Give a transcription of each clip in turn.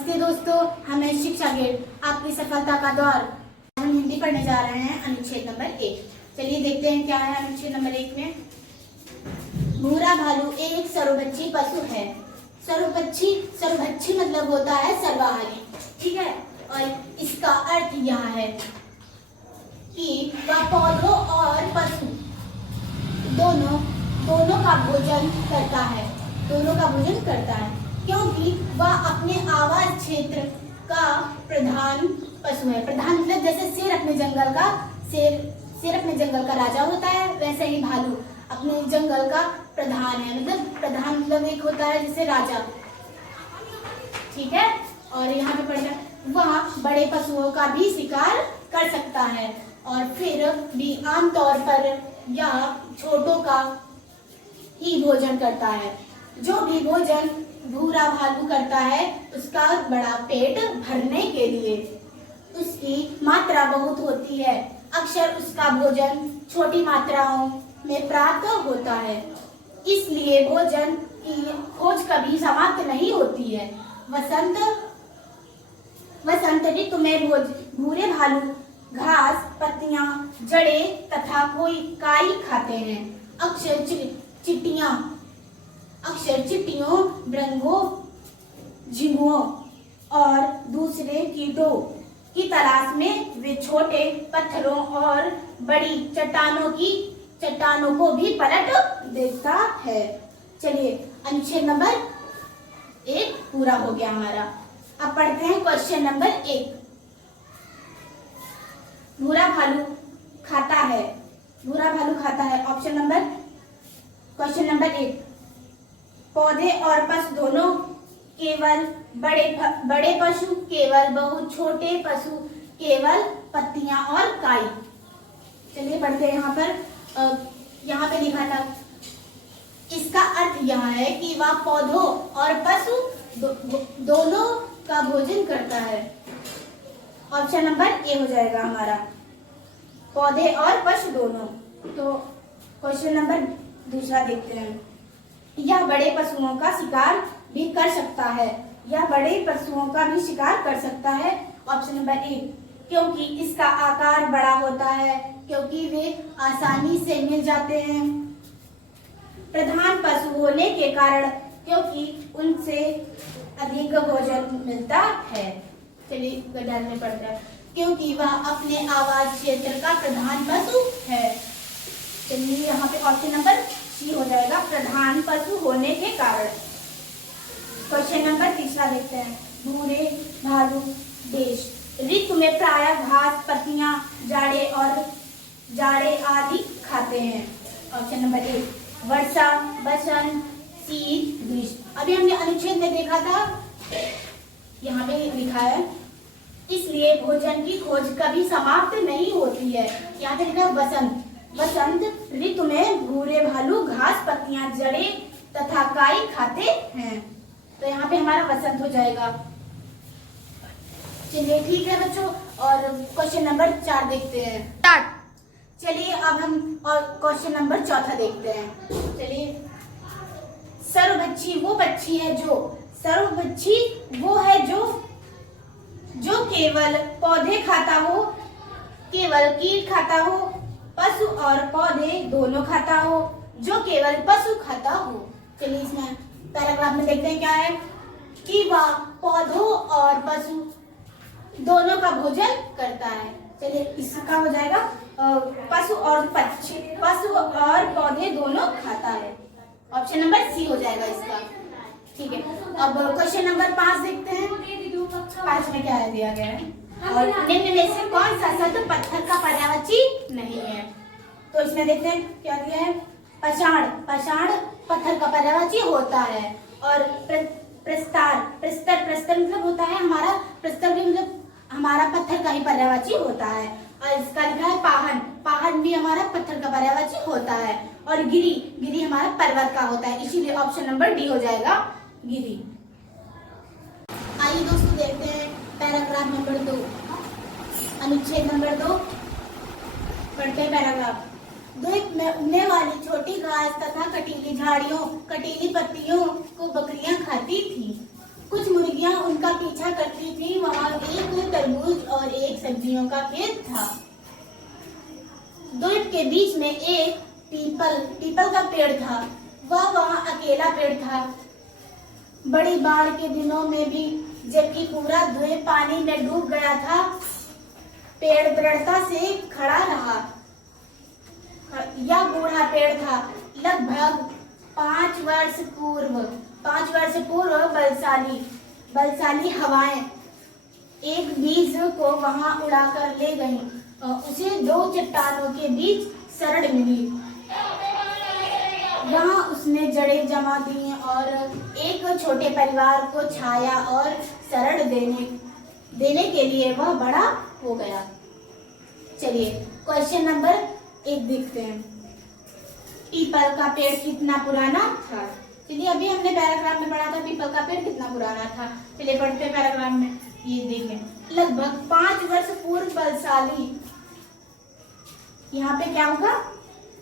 नमस्ते दोस्तों, हमें शिक्षा गेट आपकी सफलता का द्वार। हम हिंदी पढ़ने जा रहे हैं अनुच्छेद नंबर 1। चलिए देखते हैं क्या है अनुच्छेद नंबर 1 में। भूरा भालू एक सर्वभक्षी पशु है। सर्वभक्षी मतलब होता है सर्वाहारी, ठीक है। और इसका अर्थ यह है कि वह पौधों और पशु दोनों का भोजन करता है, क्योंकि वह अपने आवास क्षेत्र का प्रधान पशु है। प्रधान मतलब जैसे शेर अपने जंगल का राजा होता है, वैसे ही भालू अपने जंगल का प्रधान है। प्रधान मतलब एक होता है जैसे राजा, ठीक है। और यहाँ पे पढ़ना, वह बड़े पशुओं का भी शिकार कर सकता है और फिर भी आमतौर पर यह छोटों का ही भोजन करता है। जो भी भोजन भूरा भालू करता है उसका बड़ा पेट भरने के लिए उसकी मात्रा बहुत होती है। अक्सर उसका भोजन छोटी मात्राओं में प्राप्त होता है, इसलिए भोजन की खोज कभी समाप्त नहीं होती है। वसंत ऋतु में भूरे भालू घास, पत्तियां, जड़ें तथा कोई काई खाते हैं। अक्सर चींटियों, भृंगों, झिंगुओं और दूसरे कीटों की तलाश में वे छोटे पत्थरों और बड़ी चट्टानों को भी पलट देता है। चलिए अनुच्छेद नंबर 1 पूरा हो गया हमारा। अब पढ़ते हैं क्वेश्चन नंबर 1। भूरा भालू खाता है। क्वेश्चन नंबर 1, पौधे और पशु दोनों, केवल बड़े पशु, केवल बहुत छोटे पशु, केवल पत्तियां और काई। चलिए पढ़ते हैं। यहाँ पे लिखा था, इसका अर्थ यह है कि वह पौधों और पशु दोनों का भोजन करता है। ऑप्शन नंबर ए हो जाएगा हमारा, पौधे और पशु दोनों। तो क्वेश्चन नंबर 2 देखते हैं। यह बड़े पशुओं का शिकार भी कर सकता है। ऑप्शन नंबर ए, क्योंकि इसका आकार बड़ा होता है, क्योंकि वे आसानी से मिल जाते हैं। प्रधान पशु होने के कारण, क्योंकि उनसे अधिक भोजन मिलता है। चलिए गद्यान में पढ़ते हैं, क्योंकि वह अपने आवास क्षेत्र का प्रधान पशु है। चलिए यहाँ पे ऑप्शन नंबर सी हो जाएगा, प्रधान पशु होने के कारण। क्वेश्चन नंबर 3 देखते हैं। भूरे भालू देश ऋतु में प्रायः घास, पत्तियां, जाड़े आदि खाते हैं। ऑप्शन नंबर ए, वर्षा, बसंत, शीत, ग्रीष्म। अभी हमने अनुच्छेद में देखा था, यहाँ पे लिखा है, इसलिए भोजन की खोज कभी समाप्त नहीं होती है। यहाँ पे लिखा है बसंत ऋतु में भूरे भालू घास, पत्तियां, जड़ें तथा काई खाते हैं। तो यहाँ पे हमारा बसंत हो जाएगा। चलिए ठीक है बच्चों, और क्वेश्चन नंबर 4 देखते हैं। चलिए अब हम और क्वेश्चन नंबर 4 देखते हैं। चलिए, सर्वभक्षी वो है जो केवल पौधे खाता हो, केवल कीट खाता हो, पशु और पौधे दोनों खाता हो, जो केवल पशु खाता हो। चलिए इसमें पैराग्राफ में देखते हैं क्या है कि वह पौधों और पशु दोनों का भोजन करता है। चलिए इसका हो जाएगा पशु और पौधे दोनों खाता है। ऑप्शन नंबर सी हो जाएगा इसका, ठीक है। अब क्वेश्चन नंबर 5 देखते हैं। 5 में क्या दिया गया है, और निम्न में से कौन सा शब्द पत्थर का पर्यायवाची नहीं है। तो इसमें देखते हैं क्या दिया है। पषाण पत्थर का पर्यायवाची होता है, और प्रस्तर मतलब होता है हमारा, प्रस्तर भी मतलब हमारा पत्थर का ही पर्यायवाची होता है। और इसका लिखा है पाहन भी हमारा पत्थर का पर्यायवाची होता है। और गिरी हमारा पर्वत का होता है, इसीलिए ऑप्शन नंबर डी हो जाएगा, गिरी। आइए दोस्तों देखते हैं पैराग्राफ नंबर 2, अनुच्छेद नंबर 2 पढ़ते हैं। पैराग्राफ, द्वीप में उगने वाली छोटी घास तथा कटीली झाड़ियों, कटीली पत्तियों को बकरियां खाती थी। कुछ मुर्गियां उनका पीछा करती थी। वहां एक तरबूज और एक सब्जियों का खेत था। द्वीप के बीच में एक पीपल का पेड़ था। वह वहां अकेला पेड़ था। बड़ी बाढ़ के दिनों में भी जबकि पूरा द्वीप पानी में डूब गया था, पेड़ दृढ़ता से खड़ा रहा। यह बूढ़ा पेड़ था। लगभग 5 वर्ष पूर्व बलशाली हवाएं एक बीज को वहां उड़ाकर ले गईं। उसे 2 चट्टानों के बीच शरण मिली। वहां उसने जड़ें जमा दी और एक छोटे परिवार को छाया और शरण देने के लिए वह बड़ा हो गया। चलिए क्वेश्चन नंबर 1 देखते हैं। पीपल का पेड़ कितना पुराना था? चलिए अभी हमने पैराग्राफ में पढ़ा था पीपल का पेड़ कितना पुराना था। चलिए पढ़ते हैं पैराग्राफ में। ये देखें, लगभग 5 वर्ष पूर्व बलशाली। यहाँ पे क्या होगा?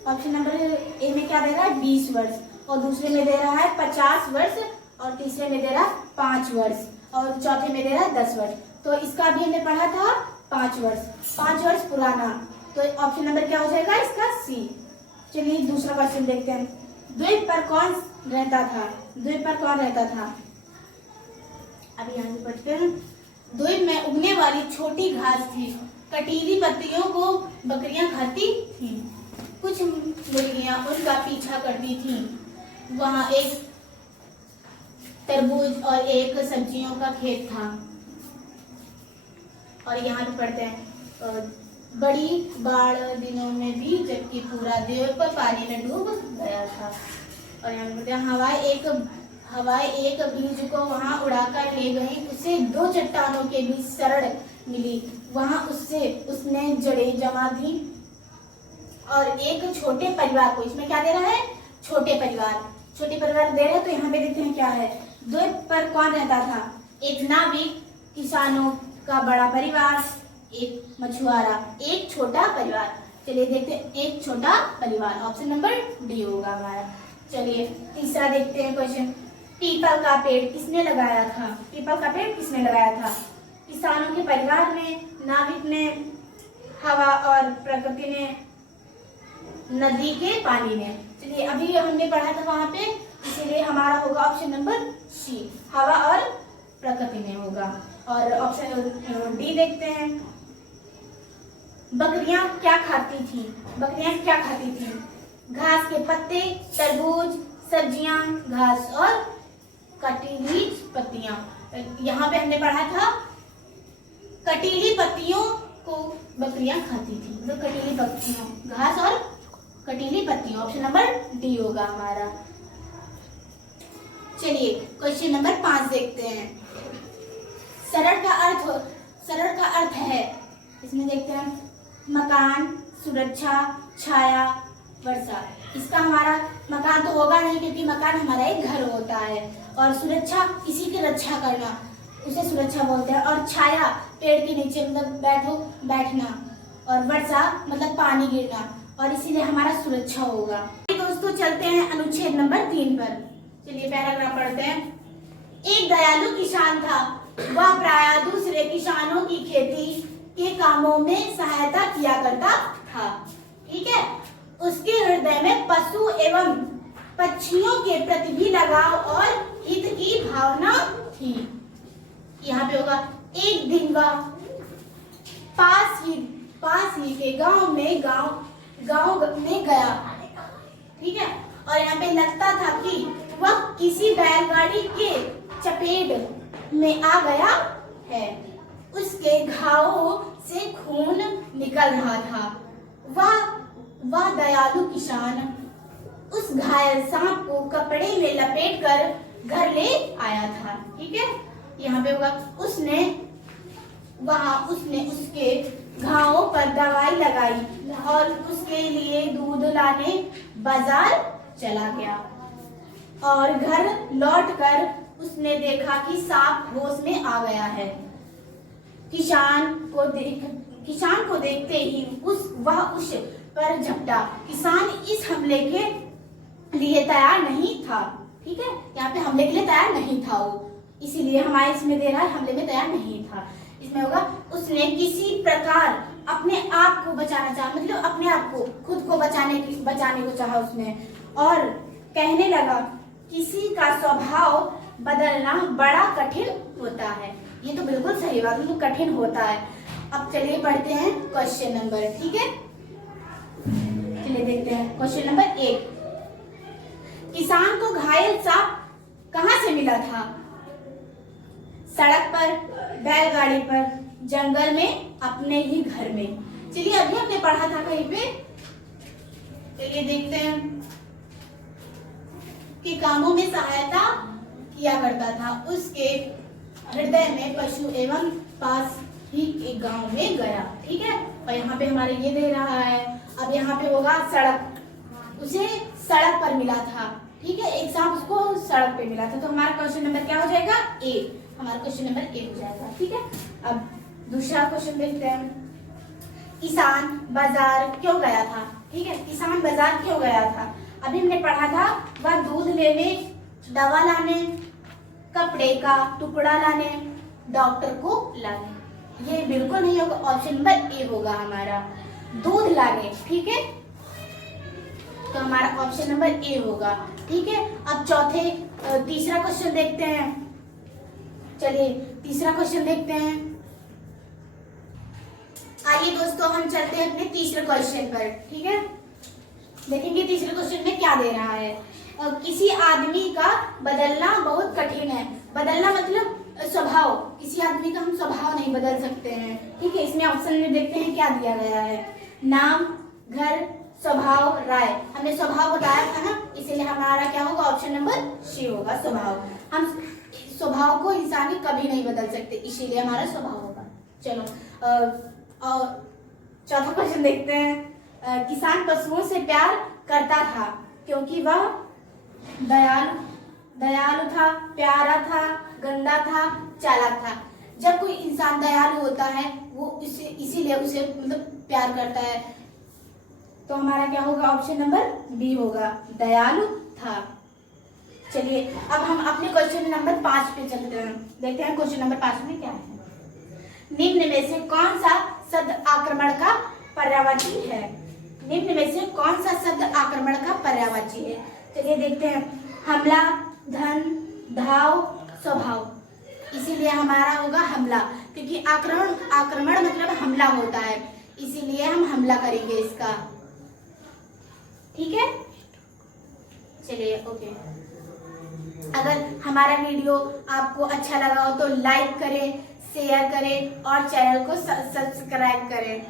ऑप्शन नंबर ए में क्या दे रहा है? 20 वर्ष, और दूसरे में दे रहा है 50 वर्ष, और तीसरे में दे रहा है 5 वर्ष, और चौथे में दे रहा है 10 वर्ष। तो इसका भी हमने पढ़ा था 5 वर्ष पुराना। तो ऑप्शन नंबर क्या हो जाएगा इसका? सी। चलिए दूसरा क्वेश्चन देखते हैं। द्वीप पर कौन रहता था? अभी यहाँ से पढ़ते हैं। द्वीप में उगने वाली छोटी घास थी। कटीली पत्तियों को बकरियां खाती थीं। कुछ मुर्गियां उनका पीछा करती थीं। वहां एक तरबूज और एक सब्जियों का खेत था। और यहाँ पे पढ़ते हैं, बड़ी बाढ़ दिनों में भी जबकि पूरा द्वीप पानी में डूब गया था। और यहाँ पे पढ़ते हैं, हवाएं एक बीज को वहां उड़ाकर ले गई। उसे 2 चट्टानों के बीच शरण मिली। वहां उसने जड़ें जमा दी और एक छोटे परिवार को, इसमें क्या दे रहा है? छोटे परिवार दे रहे हैं। तो यहाँ पे देखते हैं क्या है। द्वीप पर कौन रहता था? एक नाविक, किसानों का बड़ा परिवार, एक मछुआरा, एक छोटा परिवार। चलिए देखते हैं, एक छोटा परिवार। ऑप्शन नंबर डी होगा हमारा। चलिए तीसरा देखते हैं क्वेश्चन। पीपल का पेड़ किसने लगाया था? किसानों के परिवार ने, नाविक ने, हवा और प्रकृति ने, नदी के पानी ने। चलिए अभी हमने पढ़ा था वहां पे, इसीलिए हमारा होगा ऑप्शन नंबर सी, हवा और प्रकृति ने होगा। और ऑप्शन डी देखते हैं। बकरियां क्या खाती थी? घास के पत्ते, तरबूज, सब्जियां, घास और कटीली पत्तियां। यहाँ पे हमने पढ़ा था कटीली पत्तियों को बकरियां खाती थी। तो कटीली पत्तियों, घास और कटीली पत्तियों। ऑप्शन नंबर डी होगा हमारा। चलिए क्वेश्चन नंबर 5 देखते हैं। सरल का अर्थ है, इसमें देखते हैं, मकान, सुरक्षा, छाया, वर्षा। इसका हमारा मकान तो होगा नहीं, क्योंकि मकान हमारा एक घर होता है। और सुरक्षा, किसी की रक्षा करना, उसे सुरक्षा बोलते हैं। और छाया, पेड़ के नीचे मतलब बैठना। और वर्षा मतलब पानी गिरना, और इसीलिए हमारा सुरक्षा होगा। दोस्तों चलते हैं अनुच्छेद नंबर 3 पर। चलिए पैराग्राफ पढ़ते हैं। एक दयालु किसान था। वह प्रायः दूसरे किसानों की खेती के कामों में सहायता किया करता था। ठीक है। उसके हृदय में पशु एवं पक्षियों के प्रति भी लगाव और हित की भावना थी। यहाँ पे होगा, एक दिन वह पास ही के गांव में गया। ठीक है। और यहाँ पे लगता था कि वह किसी बैलगाड़ी के चपेट में आ गया है। उसके घावों से खून निकल रहा था। वह दयालु किसान उस घायल सांप को कपड़े में लपेटकर घर ले आया था। ठीक है। यहाँ पे होगा, उसने उसके घावों पर दवाई लगाई और उसके लिए दूध लाने बाजार चला गया। और घर लौटकर उसने देखा कि सांप होश में आ गया है। किसान को देखते ही वह उस पर झपटा। किसान इस हमले के लिए तैयार नहीं था। ठीक है। यहाँ पे हमले के लिए तैयार नहीं था वो। इसीलिए हमारे इसमें दे रहा है हमले में तैयार नहीं था। इसमें होगा उसने किसी प्रकार अपने आप को बचाना चाहा, मतलब अपने आप को खुद को बचाने को चाहा उसने, और कहने लगा किसी का स्वभाव बदलना बड़ा कठिन होता है। ये तो बिल्कुल सही बात है, तो कठिन होता है। अब चलिए पढ़ते हैं क्वेश्चन नंबर, ठीक है। चलिए देखते हैं क्वेश्चन नंबर 1। किसान को घायल सांप कहां से मिला था? सड़क पर, बैलगाड़ी पर, जंगल में, अपने ही घर में। चलिए अभी हमने पढ़ा था कहीं पे, चलिए देखते हैं कि कामों में सहायता किया करता था। उसके हृदय में पशु एवं पास ही एक गांव में गया, ठीक है। और यहाँ पे हमारे ये दे रहा है। अब यहाँ पे होगा सड़क, उसे सड़क पर मिला था, ठीक है। एक सांप उसको सड़क पे मिला था, तो हमारा क्वेश्चन नंबर क्या हो जाएगा? ए। हमारा क्वेश्चन नंबर ए हो जाएगा, ठीक है। अब दूसरा क्वेश्चन देखते हैं। किसान बाजार क्यों गया था? ठीक है, किसान बाजार क्यों गया था? अभी हमने पढ़ा था वह दूध लेने, दवा लाने, कपड़े का टुकड़ा लाने, डॉक्टर को लाने। ये बिल्कुल नहीं होगा, ऑप्शन नंबर ए होगा हमारा, दूध लाने, ठीक है। तो हमारा ऑप्शन नंबर ए होगा, ठीक है। अब तीसरा क्वेश्चन देखते हैं। चलिए तीसरा क्वेश्चन देखते हैं। आइए दोस्तों हम चलते हैं अपने तीसरे क्वेश्चन पर, ठीक है। देखेंगे तीसरे क्वेश्चन में क्या दे रहा है। किसी आदमी का बदलना बहुत कठिन है। बदलना मतलब स्वभाव, किसी आदमी का हम स्वभाव नहीं बदल सकते हैं, ठीक है। इसमें ऑप्शन में देखते हैं क्या दिया गया है। नाम, घर, स्वभाव, राय। हमने स्वभाव बताया था ना, इसीलिए हमारा क्या होगा? ऑप्शन नंबर सी होगा, स्वभाव। हम स्वभाव को इंसान कभी नहीं बदल सकते, इसीलिए हमारा स्वभाव होगा। चलो चौथा क्वेश्चन देखते हैं। किसान पशुओं से प्यार करता था क्योंकि वह दयालु था, प्यारा था, गंदा था, चालाक था। जब कोई इंसान दयालु होता है वो इसीलिए उसे मतलब प्यार करता है। तो हमारा क्या होगा? ऑप्शन नंबर बी होगा, दयालु था। चलिए अब हम अपने क्वेश्चन नंबर 5 पे चलते हैं। देखते हैं क्वेश्चन नंबर 5 में क्या है। निम्न में से कौन सा शब्द आक्रमण का पर्यायवाची है? निम्न में से कौन सा शब्द आक्रमण का पर्यायवाची है? चलिए देखते हैं। हमला, धन, धाव, स्वभाव। इसीलिए हमारा होगा हमला, क्योंकि आक्रमण मतलब हमला होता है, इसीलिए हम हमला करेंगे इसका, ठीक है। चलिए ओके। अगर हमारा वीडियो आपको अच्छा लगा हो तो लाइक करें, शेयर करें और चैनल को सब्सक्राइब करें।